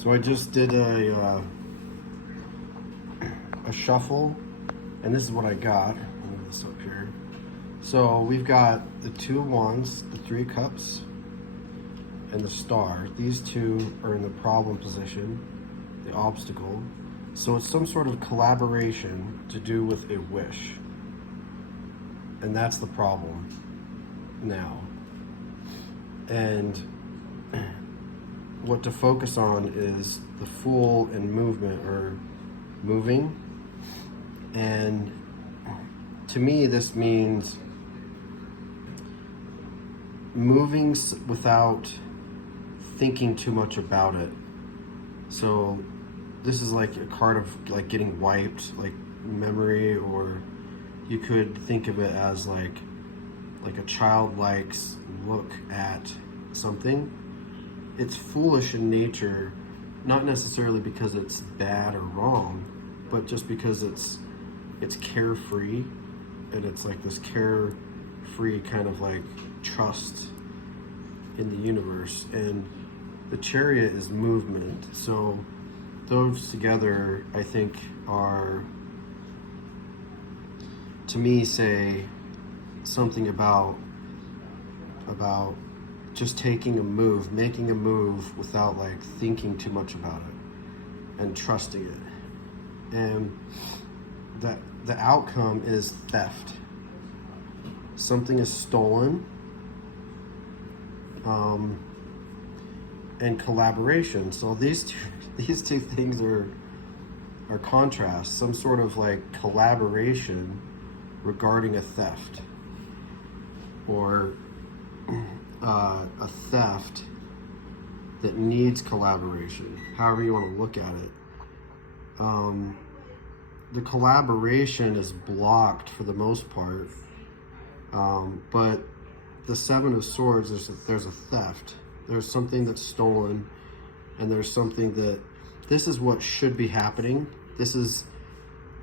So I just did a shuffle, and this is what I got. I'll move this up here. So we've got the 2 of Wands, the 3 of Cups, and the Star. These two are in the problem position, the obstacle. So it's some sort of collaboration to do with a wish. And that's the problem now. And what to focus on is the Fool and movement, or moving. And to me, this means moving without thinking too much about it. So this is like a card of like getting wiped, like memory, or you could think of it as like a childlike look at something. It's foolish in nature, not necessarily because it's bad or wrong, but just because it's carefree, and it's like this carefree kind of like trust in the universe. And the Chariot is movement. So those together, I think, are, to me, say something about just taking a move, making a move without like thinking too much about it, and trusting it. And that the outcome is theft. Something is stolen, and collaboration. So these two things are contrasts. Some sort of like collaboration regarding a theft, or a theft that needs collaboration, however you want to look at it. The collaboration is blocked for the most part, but the 7 of Swords, there's a theft. There's something that's stolen, and there's something that, this is what should be happening. There's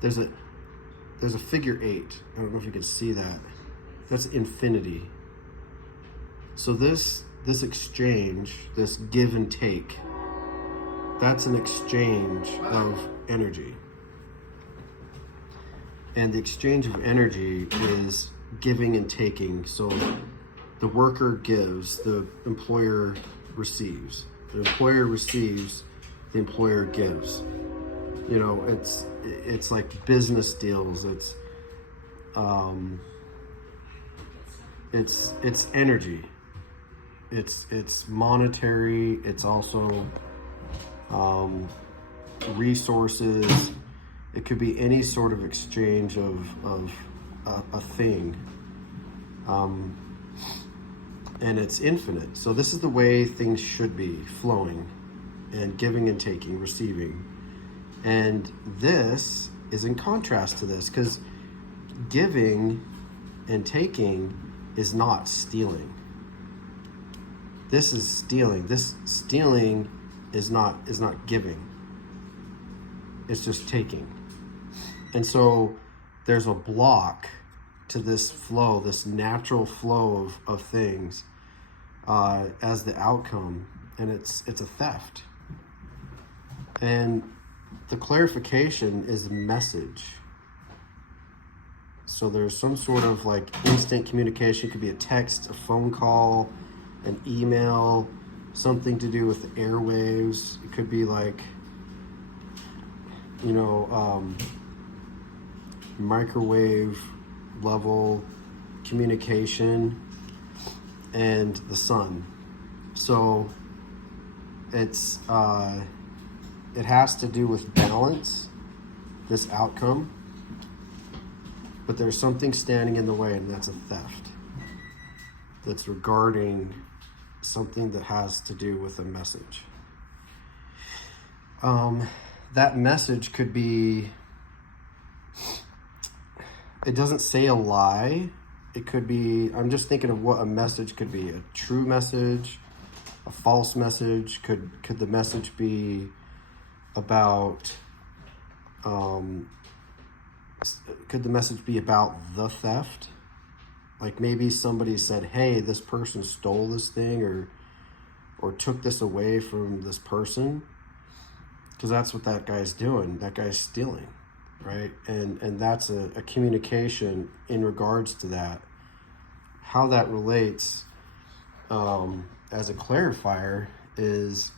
a figure 8. I don't know if you can see that. That's infinity. So this exchange, this give and take, that's an exchange of energy. And the exchange of energy is giving and taking. So the worker gives, the employer receives. The employer receives, the employer gives. You know, it's like business deals. It's energy. It's monetary. It's also resources. It could be any sort of exchange of a thing. And it's infinite. So this is the way things should be flowing, and giving and taking, receiving. And this is in contrast to this, because giving and taking is not stealing. This is stealing. This stealing is not giving. It's just taking. And so there's a block to this flow, this natural flow of things as the outcome, and it's a theft. And the clarification is the message. So there's some sort of like instant communication. It could be a text, a phone call, an email, something to do with the airwaves. It could be like, you know, microwave level communication, and the sun. So it's it has to do with balance, this outcome, but there's something standing in the way, and that's a theft. That's regarding something that has to do with a message. That message could be, it doesn't say a lie. It could be, I'm just thinking of what a message could be. A true message, a false message. Could the message be about, could the message be about the theft? Like maybe somebody said, hey, this person stole this thing, or took this away from this person. because that's what that guy's doing. That guy's stealing, right? And that's a communication in regards to that. How that relates as a clarifier is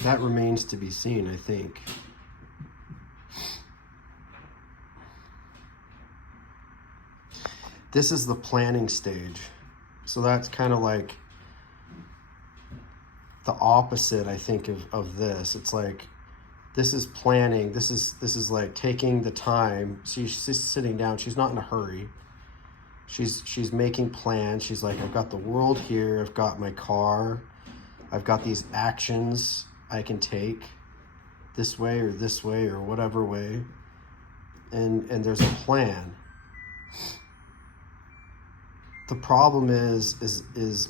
that remains to be seen, I think. This is the planning stage. So that's kind of like the opposite, I think, of this. It's like, this is planning. This is like taking the time. She's just sitting down. She's not in a hurry. She's making plans. She's like, I've got the world here. I've got my car. I've got these actions I can take this way or whatever way. And there's a plan. The problem is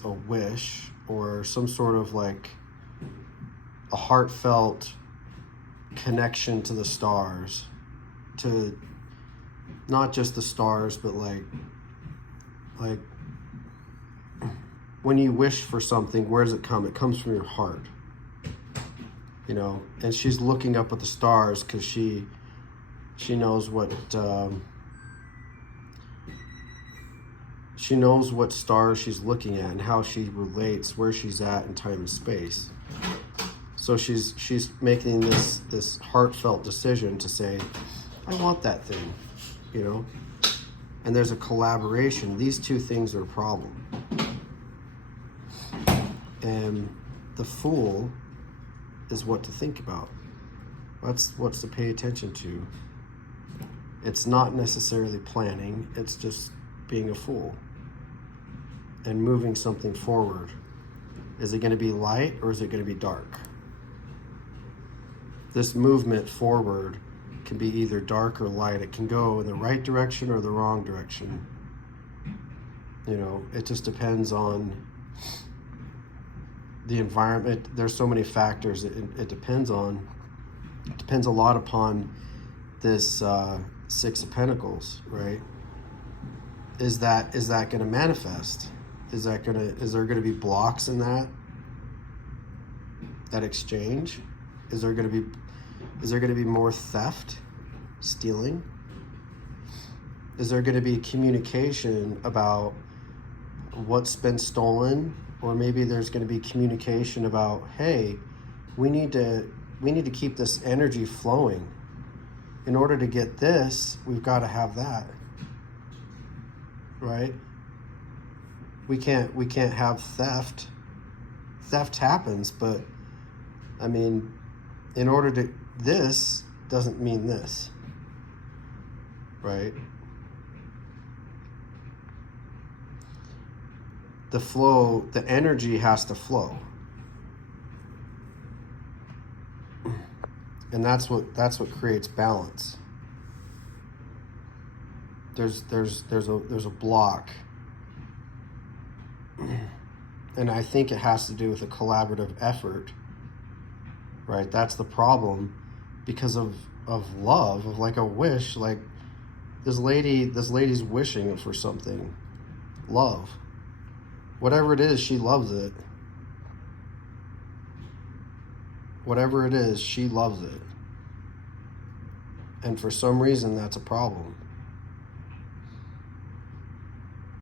a wish or some sort of like a heartfelt connection to the stars, to not just the stars, but like when you wish for something, where does it come? It comes from your heart, you know. And she's looking up at the stars because she knows what she knows what stars she's looking at and how she relates, where she's at in time and space. So she's making this heartfelt decision to say, I want that thing, you know. And there's a collaboration. These two things are a problem. And the Fool is what to think about. That's what's to pay attention to. It's not necessarily planning, it's just being a fool and moving something forward. Is it going to be light or is it going to be dark? This movement forward can be either dark or light. It can go in the right direction or the wrong direction. You know, it just depends on the environment. There's so many factors it depends on. It depends a lot upon this Six of Pentacles, right? Is that going to manifest? Is there going to be blocks in that exchange? Is there going to be more theft, stealing? Is there going to be communication about what's been stolen? Or maybe there's going to be communication about, hey, we need to keep this energy flowing. In order to get this, we've got to have that. Right? We can't have theft. Theft happens, but I mean, in order to, this doesn't mean this. Right? The flow, the energy has to flow. And that's what creates balance. There's a block. And I think it has to do with a collaborative effort. Right? That's the problem, because of love, of like a wish. Like this lady's wishing for something. Love. Whatever it is, she loves it. Whatever it is, she loves it. And for some reason, that's a problem.